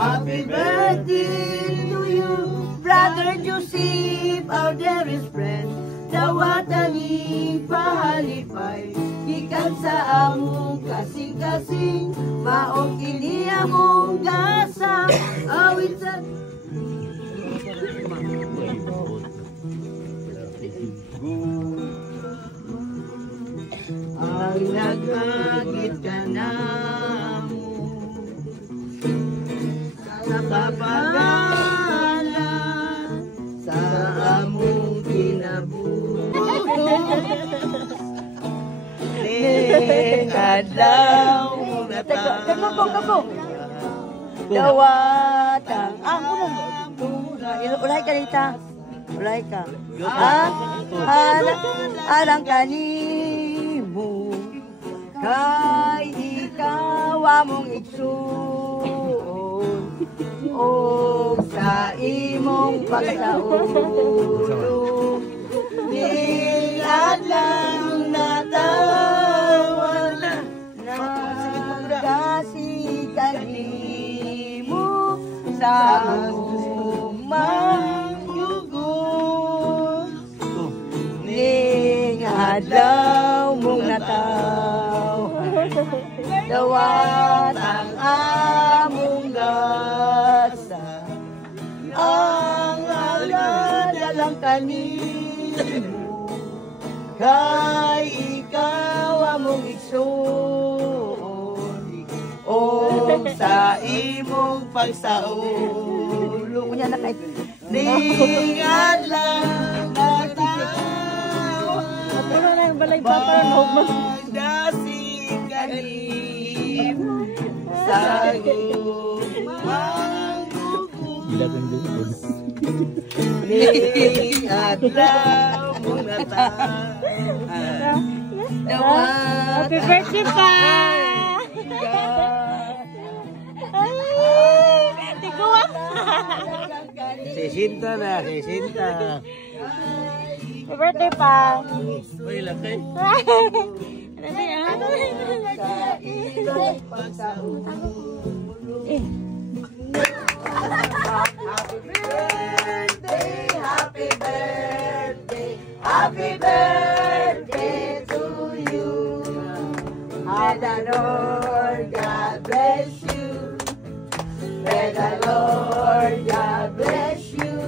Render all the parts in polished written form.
Happy birthday to you, Brother Joseph, our dearest friend. Dawatan ni pahalipay, gikan sa among kasing-kasing, maong kini among gasa, awit sa... Ang nagagit ka na mo sa kapagala sa among kinabuhi. Adlaw na tayo dawatan ulay ka dita, ulay ka alang kanimo kay ikaw among igsoon o sa imong pagsaulog ni adlaw na tawan nagasi kanimo sa mangyugos ning adlaw mong natawhan dawat ang among gasa ang aladalang kanimo kay ikaw among igsoon o sa imong pagsaulog ning adlaw na tawhan magdasig kanimo sa gumanggugus ning adlaw mong natawhan Happy birthday pa! Sisinta na, sisinta. Happy birthday pa! Uy, lakay. Happy birthday, happy birthday to you. May the Lord God bless you. May the Lord God bless you.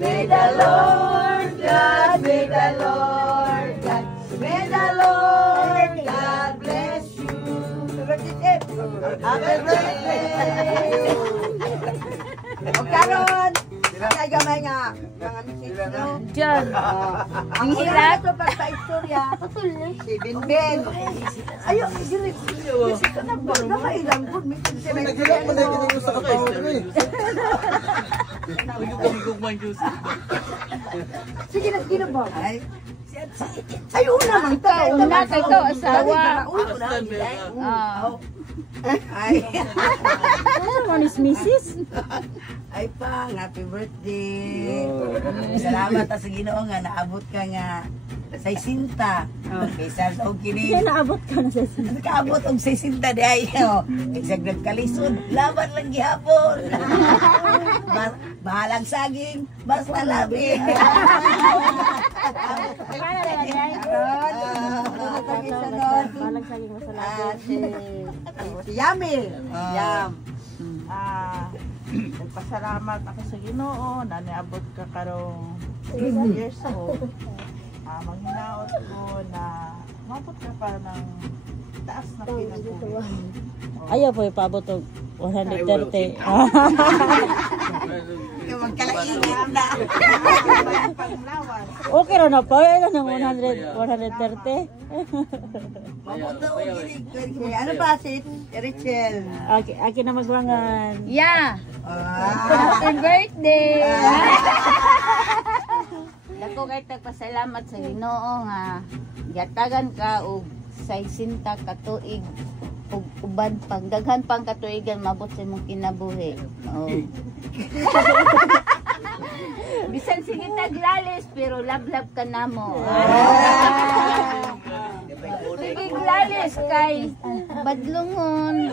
May the Lord God, may the Lord God, may the Lord God bless you. Happy birthday! O karon, kaya gamay nga, Diyan. ang hila ito pag sa istorya, si Binbin. Ayo, dili. Kasi ka na ba? Nakailang po. May Nagdala mo na yung sa kakay. sige na, ginabang. Ay, una mang tao. Una kay to, asawa. Ay. Ano man is Mrs.? Ay pang, happy birthday. Salamat sa Ginoo nga naabot ka nga sa isinta. Kaysa sa kini. Naabot ka na sa sinta. Nakaabot og sa isinta di ayo. Eksag nagkalisod, laban lang gihapon. Bahalang saging, basta labi. Paano na yan? Balang saging masalamat. Si Yami. Yam. Nagpasalamat ako sa Ginoo na niabot ka karong 6 years old. Manghinaot ko na mabot ka pa ng taas na kinabuhi. Ayaw po ipabot og 130. Yung magkalaingit na. Panglawas. Okay ra na po. Ilan ng 130? Mabuto o ginig. Ano ba si Rachel? Okay, akin na magwangan. Yeah. Ah. Happy birthday. Dako kay tagpasalamat sa Ginoo nga gatagan ka og 60 ka tuig ug uban pang daghan pang katuigan mabot sa imong kinabuhi. Oh. Bisan sige taglalis pero lablab ka namo. Sige glalis kay badlungon.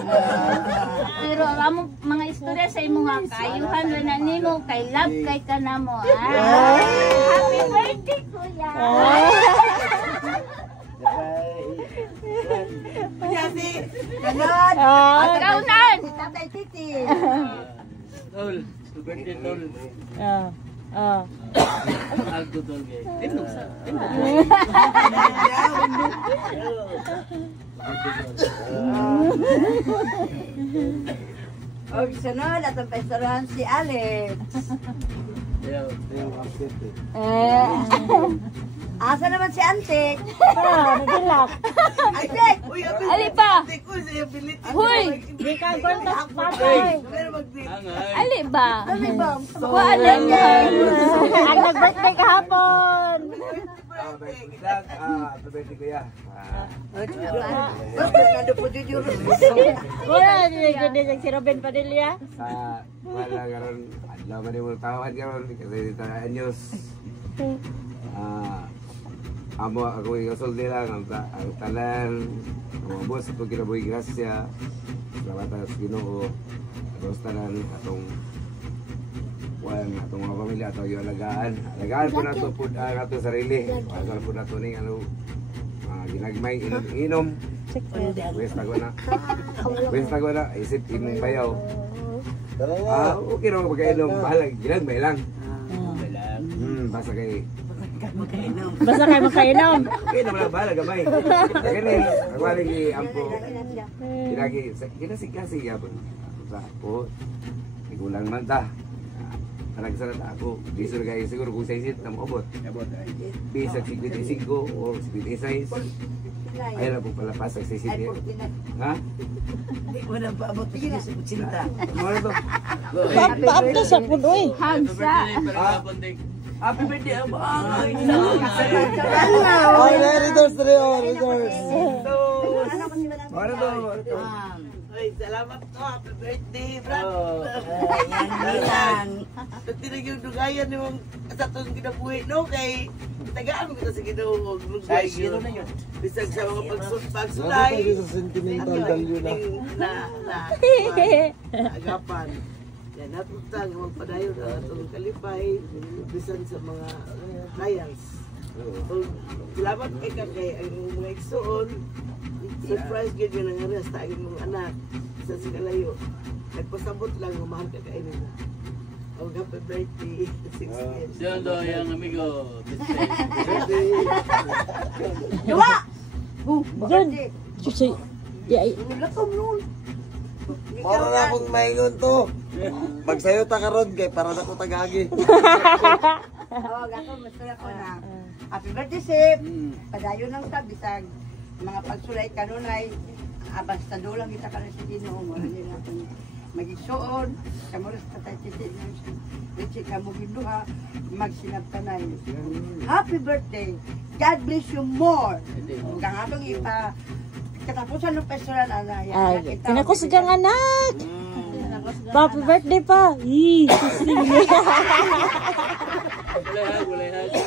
Pero amo mga istorya sa imo nga kayuhan na nimo kay love kay kanamo. Happy birthday kuya. Kasi, ganon. Kaunan. Si Tatay Titi. Tol, birthday tol. Alto tol guys. Tindog sa. O, sunod, atong pestaran si Alex. Asa naman si Antik? Nagilak. Antik! Ali pa. Huy. Di ka kontak patay. Ali ba? Ano ba? Wala niya. Ang nag-birthday kahapon. Birthday ko ya. Bakit nga doon po jujur? Wala, hindi si Robin Padilla. Sa wala karon adlaw man mo tawad karon kasi dito anyos. Amo ako igasol nila ang talan ang boss ito kinabuhi grasya salamat sa Ginoo atos talan atong atong mga pamilya atong alagaan po nato pud ato sarili para po nato ning ano ginagmay inom west tago na isip imong bayaw okay ra magkainom bahala ginagmay lang basta kay Basta kayo makainom. okay naman bahala gamay kani ako lagi ampo kinasig-kasig yapon sa po igulang man ta Parang sana ako, biso na kayo siguro kung sa isit na maabot. Bisag 55 o 56. Ayaw na po pala pasag sa isit niya. Ha? Hindi mo na paabot sa sinta. Ano na to? Paap to sa pudoy. Hamsa. Happy birthday, abang! Oh, readers, readers. Ano to? Ay, salamat to. Happy birthday, Brad. Yan lang. Tinag yung dugayan yung sa itong kinabuhi, no? Kay tagaan mo kita sa Ginoo. Size, yun na yun. Bisag sa mga pagsulay. Sa sentimental value na. Agapan. Yan, natutang magpadayon na itong kalipay. Bisan sa mga kayans. Salamat kay kakay ang mga igsoon. Surprise gid yun ang aras tayo mong anak sa Sigalayo. Nagpasabot lang mahal ka kayo nila. Oh, happy birthday. 6 years. Diyan do yung amigo. Dua! Diyan. Susi. Di Lakom nun. Mara na akong maingon to. Magsayo ta karon kay para na ko tagagi. Oh, gato gusto ko na. Happy birthday, Sip. Padayon lang ta bisag mga pagsulay kanunay basta dulang kita ka sa Ginoo mo hindi natin magigsuon kamo sa tatay titi Richie kamo giduha magsinabtanay. Happy birthday, God bless you more. Kang atong ipa katapusan ng festival ana Ay, tinakos kang anak. Happy birthday pa. Susi.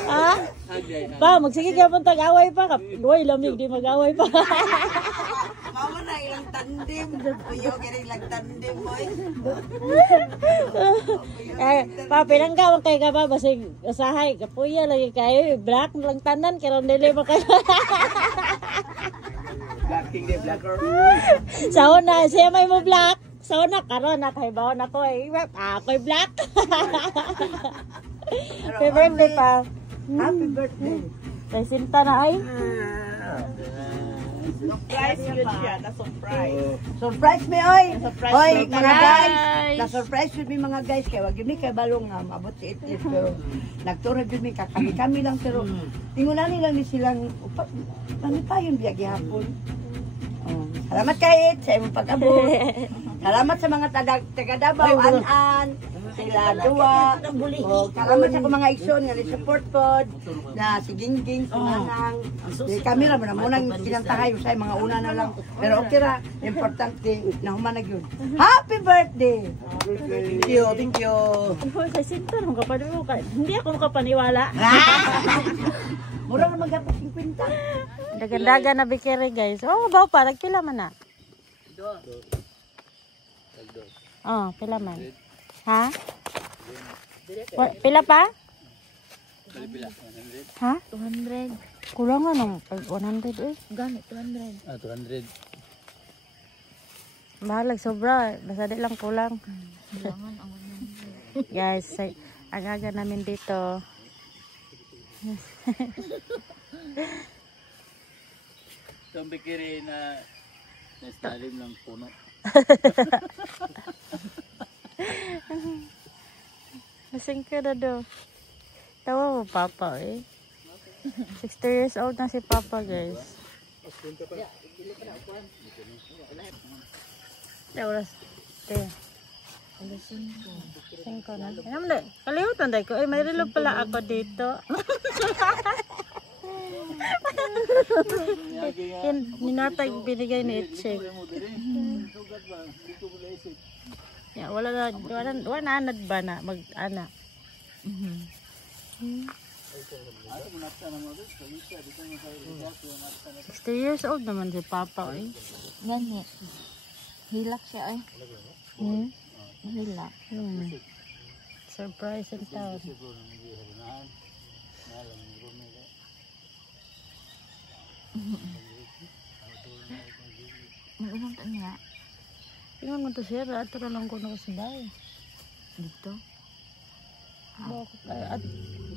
Ah? Pa, magsige ka pong tag-away pa. Uy, lamig di mag-away pa. mao na ilang tandim. Uyo kini ilang tandim mo. Pa, pinanggawang kayo ka ba? Basig usahay. Kapuya lagi kayo. Black lang tanan. Karoon nila mo kayo. Black King de Blacker. Sa una, siya may mo black. Sa una, karoon na kayo ba? Ako eh. Ako'y black. Happy birthday pa. Happy birthday. Kay Sinta na ay. Surprise yun siya, na-surprise. Surprise me oy. Oy, mga guys. Surprise. Na-surprise yun mi mga guys kay wag yun mi kay balong nga maabot si Itis pero nagturo yun mi kami lang pero tingunan nila ni silang panipayon biya gihapon. Salamat kay It sa imong pag-abot. Salamat sa mga taga Davao, An-An, sila Dua. Salamat sa mga igsoon nga ni-support pod na si Gingging, si Manang. Si camera mo na munang kinantahay sa mga una na lang. Pero okay ra, importante na humanag yun. Happy birthday! Thank you, thank you. Sa Sinta, hindi ako makapaniwala. Mura na mag-apos 50. Dagan-dagan na bikere guys. Oh, bawa pa, nagpila man na. Oh, pila man? Ha? Pila pa? Ha? 200. Kulang nga nung 100 eh. Gamit 200. 200. Bahalag sobra. Basta di lang kulang. Kulangan ang Guys, agaga namin dito. Ito ang pikiri na nestalim ng puno. Lasing ka na do. Tawa mo papa eh. 60 years old na si papa guys. Oras. Te. 5 na. Naman kalimutan dai ko. Ay may relo pala ako dito. Ninatag binigay ni Itchik. Ya, wala anad ba na mag-ana. 60 years old naman si Papa eh. Gani. Hilak siya ay. Hilak. Surprise in town. Mag-unang ta niya. Tingnan mo to siya, ato na lang ko na kasabay. Dito. At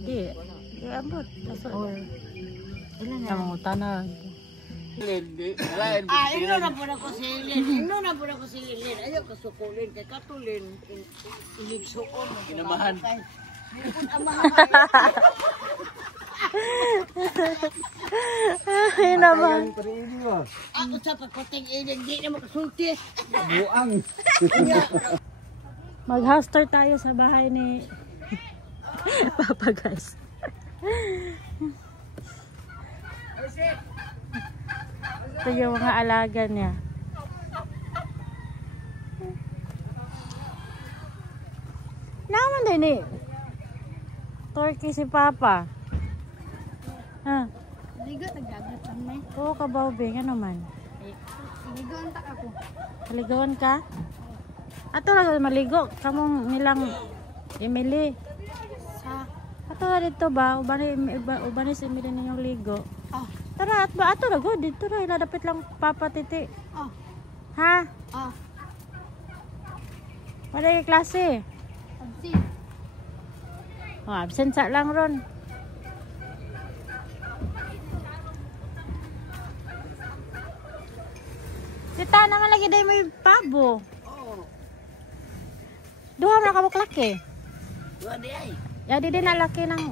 di abot. Or Ilan na? tamang utana. Ino na po na ko si Lilin. Ino na po na ko si Lilin. Ayaw kasukulin. Kay katulin. Iligsuon. Kinamahan. Ay naman. Ako sa pagkuting ilin. Di na makasultis. Buang. Mag-house tour tayo sa bahay ni Papa guys. Ito yung mga alaga niya. Naman din eh. Turkey si Papa. Ha? Ligo, nagdagat kami. Oo ka ba, Bing? Ano man? Ligo, antak ako. Maligawan ka? Ato lang maligo. Kamong nilang Emily. Sa? Ato na dito ba? Ubani si Emily ninyong ligo. Ah. Tara, at ba? Ato na go. Dito na. Iladapit lang Papa Titi. Ah. Ha? Ah. Wala yung klase. Absi. Oh, absent sa lang ron. Kita naman lagi dahil may pabo. Oo. Duha na ka laki. Dua di ay. Ya di din na laki ng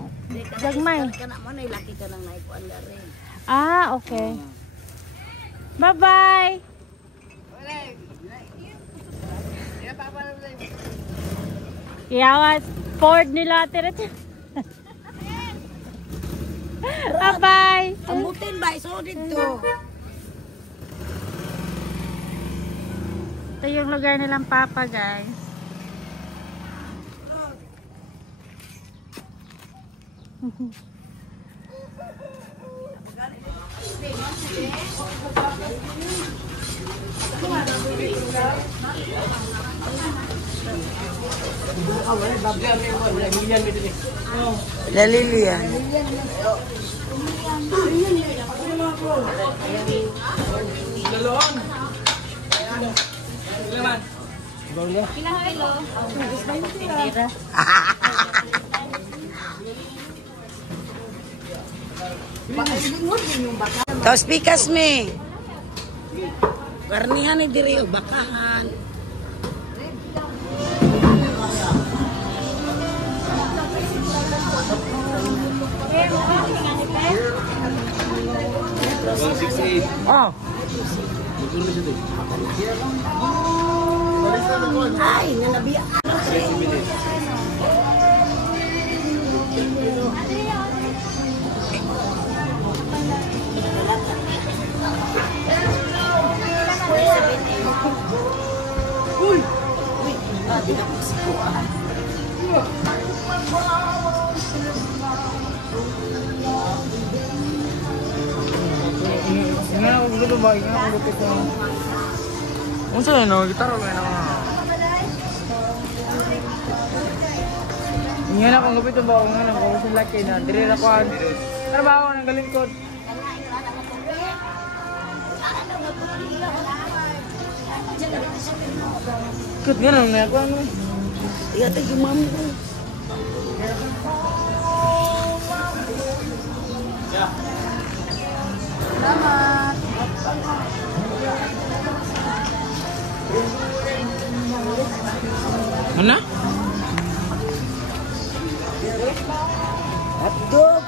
gagmay. Kana mo na ilaki ka nang naikuan na rin. Ah, okay. Bye-bye. Iyawas Ford nila ate. Bye-bye. Amutin ba? So dito. Ito yung lugar nilang Papa, guys. Lalilian. Tapos pikas me. Karnihan ni diri o bakahan. Oh. Ay, nanabiya. Uy! Uy! Hindi na po sikuan. Ina ako dito ba? Ina ako dito. Unsa yun, no? Gitara ba yun? Ngayon akong gupit ba ako nga nang kawasan laki na dire na kuhan. Trabaho ng galingkod. Kut nga nang ako ano. Iya tayo mami ko. Salamat. Mana? Hotdog.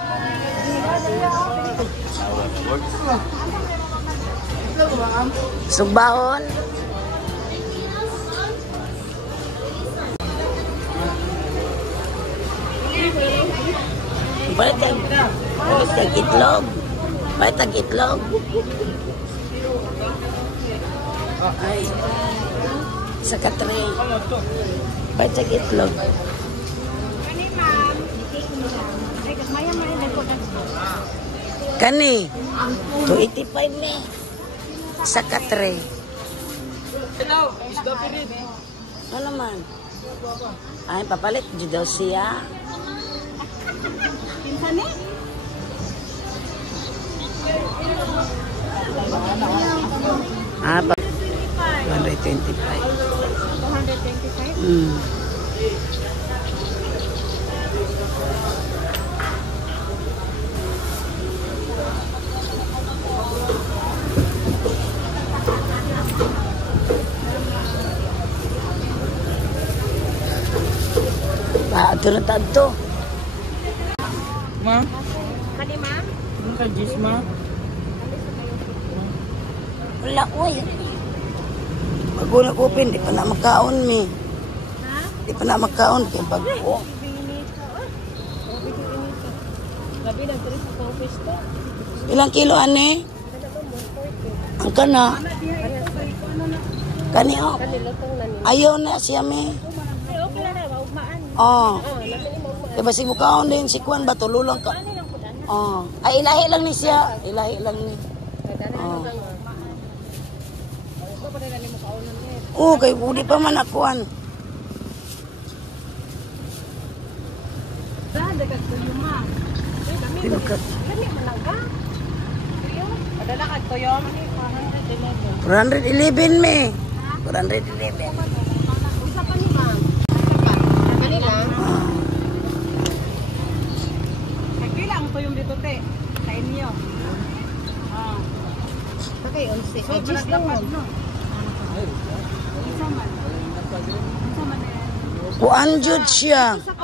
Sugbahon. Bayad itlog. Bayad itlog. Ay. Sa katre. Bayad itlog. Kani. 285 ni. Sa katre. Hello, isda pirit. Ano man? Ay, papalit. Judaw siya. Ah, 125. 125? Ito na tanto. Ma? Kani ma? Ano ka jis ma? Wala ko eh. Magulang upin, di pa na makaon mi. Di pa na makaon kay bago. Ilang kilo ane? Ang kana? Kani o? Ayaw na siya mi. Oh. Diba si mukhaon din si Kwan ba tululong ka? Oh. Ay ilahi lang ni siya. Ilahi lang ni. Oh. Oh, kay budi pa man akuan. Padala ka toyo man ni 411 me. 411. Isa pa ni ma'am. Kanila. Nagpila ang toyong dito te. Sa inyo. Ah. Okay, 11. So, just lang no. Isa man. Isa man eh. Kuan jud siya. Sa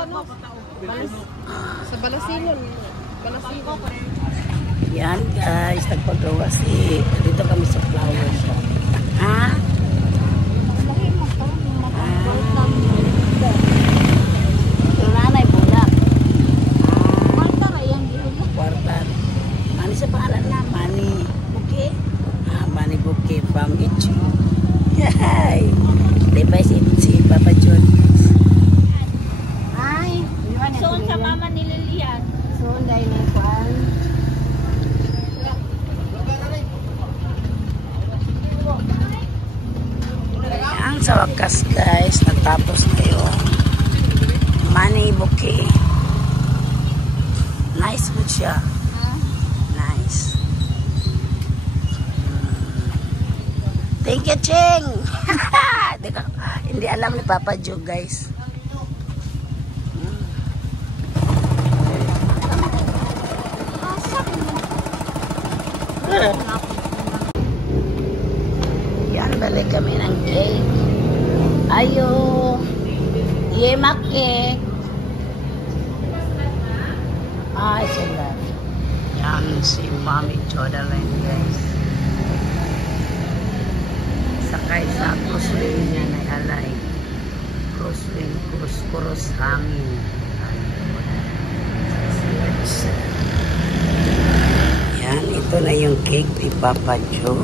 Balasilon. Balasilon. Yan guys, nagpagawa si dito kami sa flower shop. Ha? Nanay bulak. Kwarta kayang gihula. Kwarta. Mani sa pangalan na, Mani Buki. Ah, Mani Buki from Ichi. Yay! Diba si Papa John? Ay, soon sa mama ni Lilian. Soon dahil na kuan. Ang sa wakas guys, natapos na yung Mani Buki. Nice po siya. Nice. Thank you, Ching! Hindi alam ni Papa Joe, guys. Yan, balik kami ng cake. Ayo! Yemak cake! Ay, sila. Yan si Mami Jodaline, guys. Sakay sa crosswind niya na alay. Crosswind, cross hangin. Yan, ito na yung cake ni Papa Joe.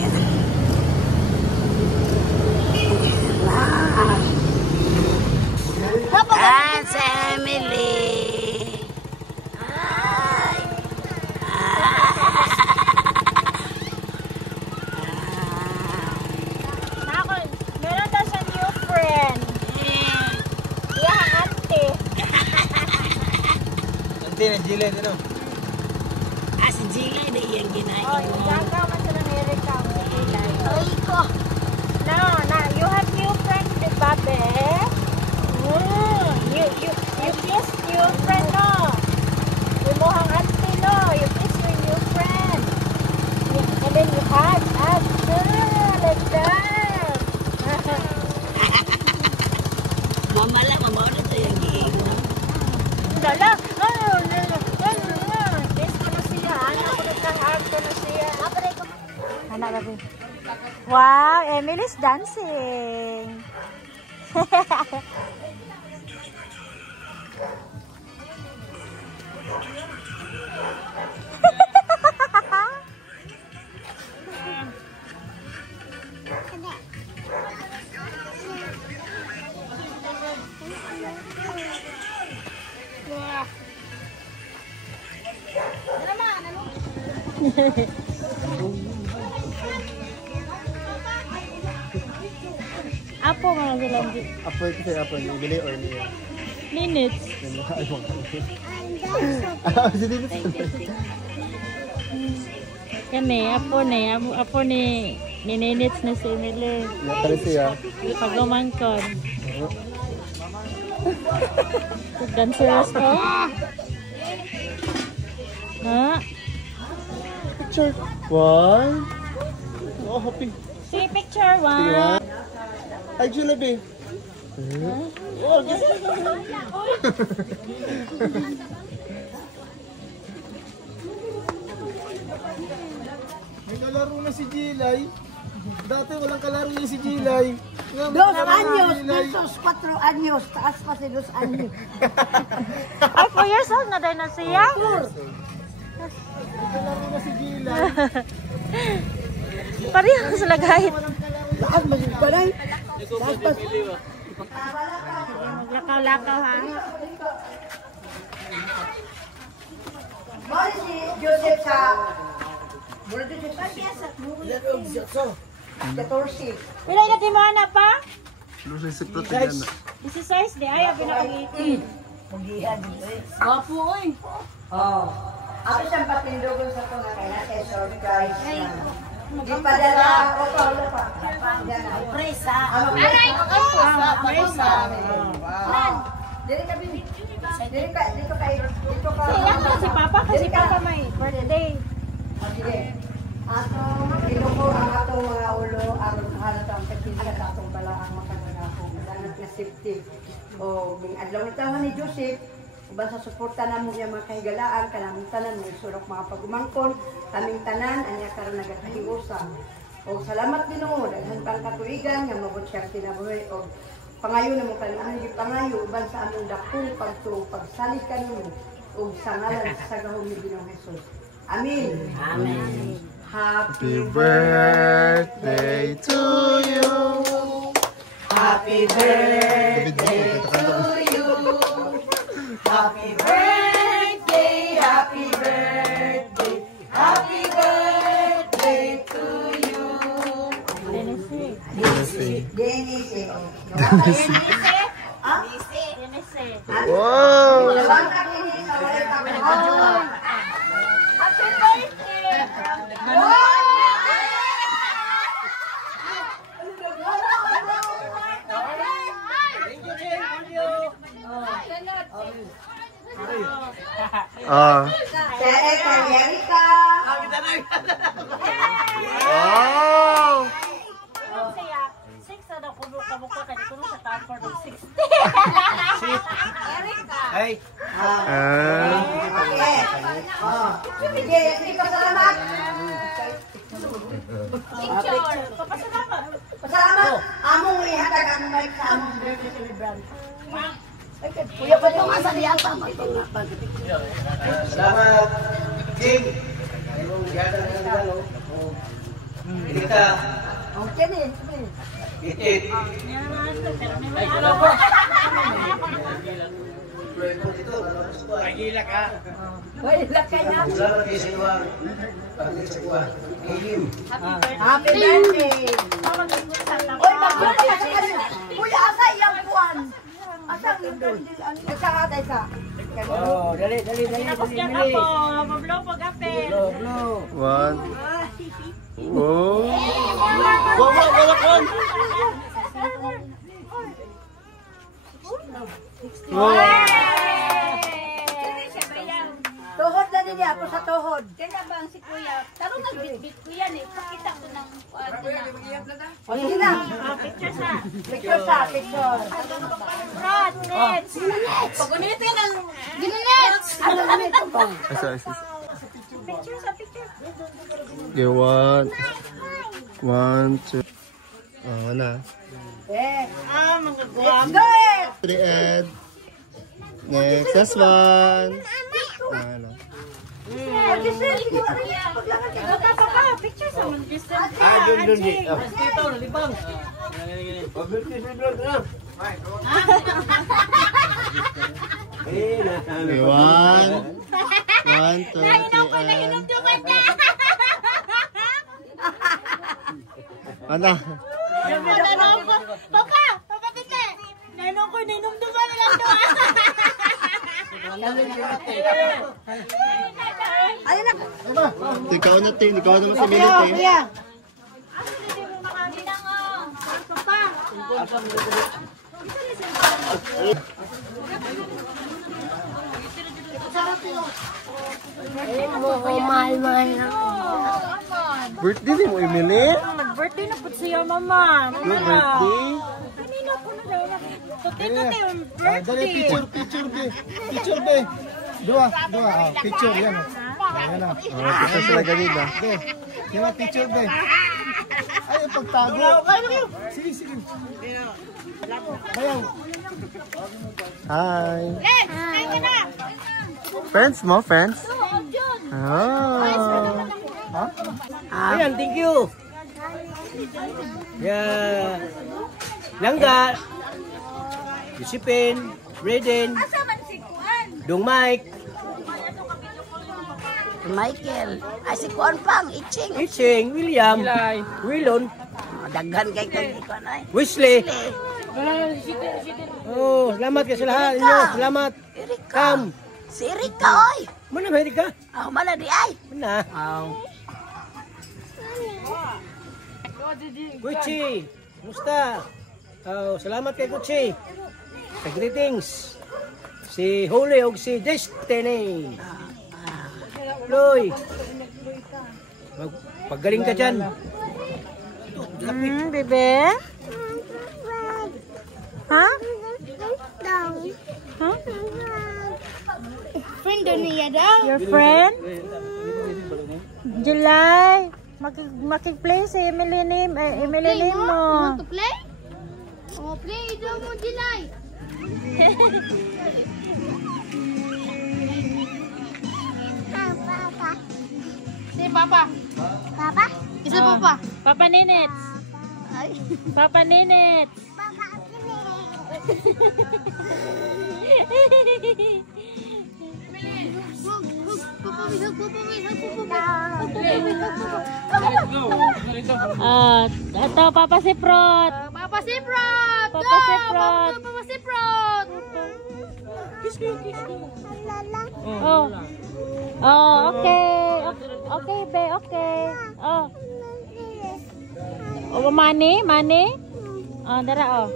Yan. Yan si Emily. Jilay, ano? Ah, si Jilay na iyang ginain. Oh, gaga man sa Amerika ang Jilay. Ay ko. No, you have new friend, di ba, be? You kiss your friend, no? Imuhang auntie, no? You kiss your new friend. And then you hug. Like that. Mama lang, mama na ito yung giingon. Dala. Kiss ko na siya. Anak ko nagkahag ko na siya. Anak gabi. Wow, Emily's dancing. Apo mga silang Apo ito siya, apo niya. Ibili or niya? minutes. Ay, mo. Ah, si Dito. Kani, apo ni ninits na si Emily. Natali siya. Pagumangkon. Dancers ko. Ha? Picture. One. Oh, happy. See picture one. Ay, Julabi. Oh, may kalaro na si Jilay. Dati walang kalaro niya si Jilay. 2 anyos, pesos 4 anyos, taas pa si 2 anyos. Ay, 4 years old na din na siya. May kalaro na si Jilay. Pareho sila kahit. Taas ba si Balay? Maglakaw-lakaw ha. Mali si Joseph sa... Mula dito sa 14. Pila na timana pa? Lusa si Protegana. This is size di ayaw pinakagiti. Wapo oy. Oh. Ako siyang patindogon sa ito na kaya kay surprise na. Di pa dala ako pa. Presa. Aray ko! Presa. Dili ka bini. Dito ka. Siya si Papa kasi Papa may birthday. Sige. Ato, inuko ang atong mga ulo, ang halatang pagkita sa atong bala ang makagagapong. Danat na safety. O, bing adlaw itaw ni Joseph, basta suporta na mo niya mga kahigalaan, kanaming tanan, may surok mga pagumangkon, kaming tanan, anya karon nagakahiusa. O, salamat din mo, daghan pang katuigan, nga mabot siyang kinabuhi, o, pangayo na mo kanang pangayo, uban sa among dakong pagtuong pagsalig kanimo, o sa ngalan sa gahong ni Ginoong Hesus. Amen. Amen. Happy birthday to you. Happy birthday to you. Happy birthday, happy birthday, happy birthday to you. Denise. Wow! Wow! Ay! Okay. Sige, sige, salamat. Pasalamat. Among ihatag ang mic sa among birthday celebrant. Kuya pa yung asa niya pa. Salamat! King! Hindi ka! Okay din, sige. Itit! Pagila ka! Hoy, lakay na. Salamat kayo sa iwang paglit sa kuha. Ilim! Happy birthday. Oy, mag-birthday ka kanina. Kuya, asa iyang kuwan? Asa ang birthday? Asa ka, asa? Oh, dali. Tapos niya ka po. Mablo po gape. One. Oh. Wala kon. Wow. Tuhod na din ako sa tuhod. Kaya ba ang si Kuya? Tarong nagbitbit ko yan eh. Pakita ko ng kwarto na. O, sige na. Picture sa. Picture. Rod, nets. Pag-unitin ng ginunets! Ano namin ito po? Picture sa picture. Okay, one, two. Oh, na. Eh, Mga let's go it! 3 and next, last one. Ano? Papa, picture sa mga Giselle. Doon. Dito, nalibang. Okay, one, two, three, and... Ano? Papa, tite. Nainong ko, nainumduman lang doon. Ayun na. Ikaw na, Tin. Ikaw naman sa minute, eh. Kuya. Birthday din mo, Emily? Birthday na po siya, mama. Your birthday? Kanina po na daw. Tuti-tuti yung birthday. Picture be. Dua. Picture yan. Ayan na. Oh, kita sila ganito. Yan na, picture be. Ay, yung pagtago. Sige. Ayaw. Hi. Friends mo, friends? Oh. Ayan, thank you. Yeah. Langga. Yusipin. Reden. Dong Mike. Michael. Ay, si Kuan Pang, Iching. Iching. William. Willon. Daghan kay Kuan ay. Wesley. Oh, salamat kayo sa lahat inyo. Salamat. Erika. Kam. Si Erika, oy. Mana ba Erika? Oh, mana di ay. Mana? Oh. Gucci. Musta? Oh, salamat kay Gucci. Sa greetings. Si Holy o si Destiny. Loy. Paggaling ka dyan. Bebe? Ha? Ha? Friend niya daw. Your friend? July? Makik-play si Emily mo. You want to play? Oh, play daw mo, July. Papa. Si Papa. Papa? Isa Papa. Papa Ninits. Papa Ninits. Ito, Papa Siprot. Papa Siprot. Papa Siprot. Papa Siprot. Oh. Oh, okay. Okay, be, okay. Oh. Oh, money? Oh, dara, oh.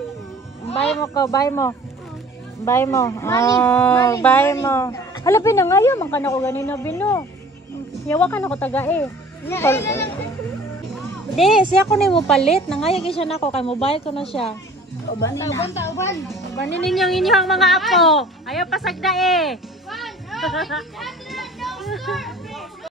Buy mo ko, buy mo. Oh, buy mo. Hala, pinangayo, man ka na ko ganina, Bino. Yawa ka na ko taga eh. Di, siya ko na mo palit. Nangayag siya na ako, kay mobile ko na siya. Uban. Banin ninyong inyong mga apo. Ayaw pasagda eh.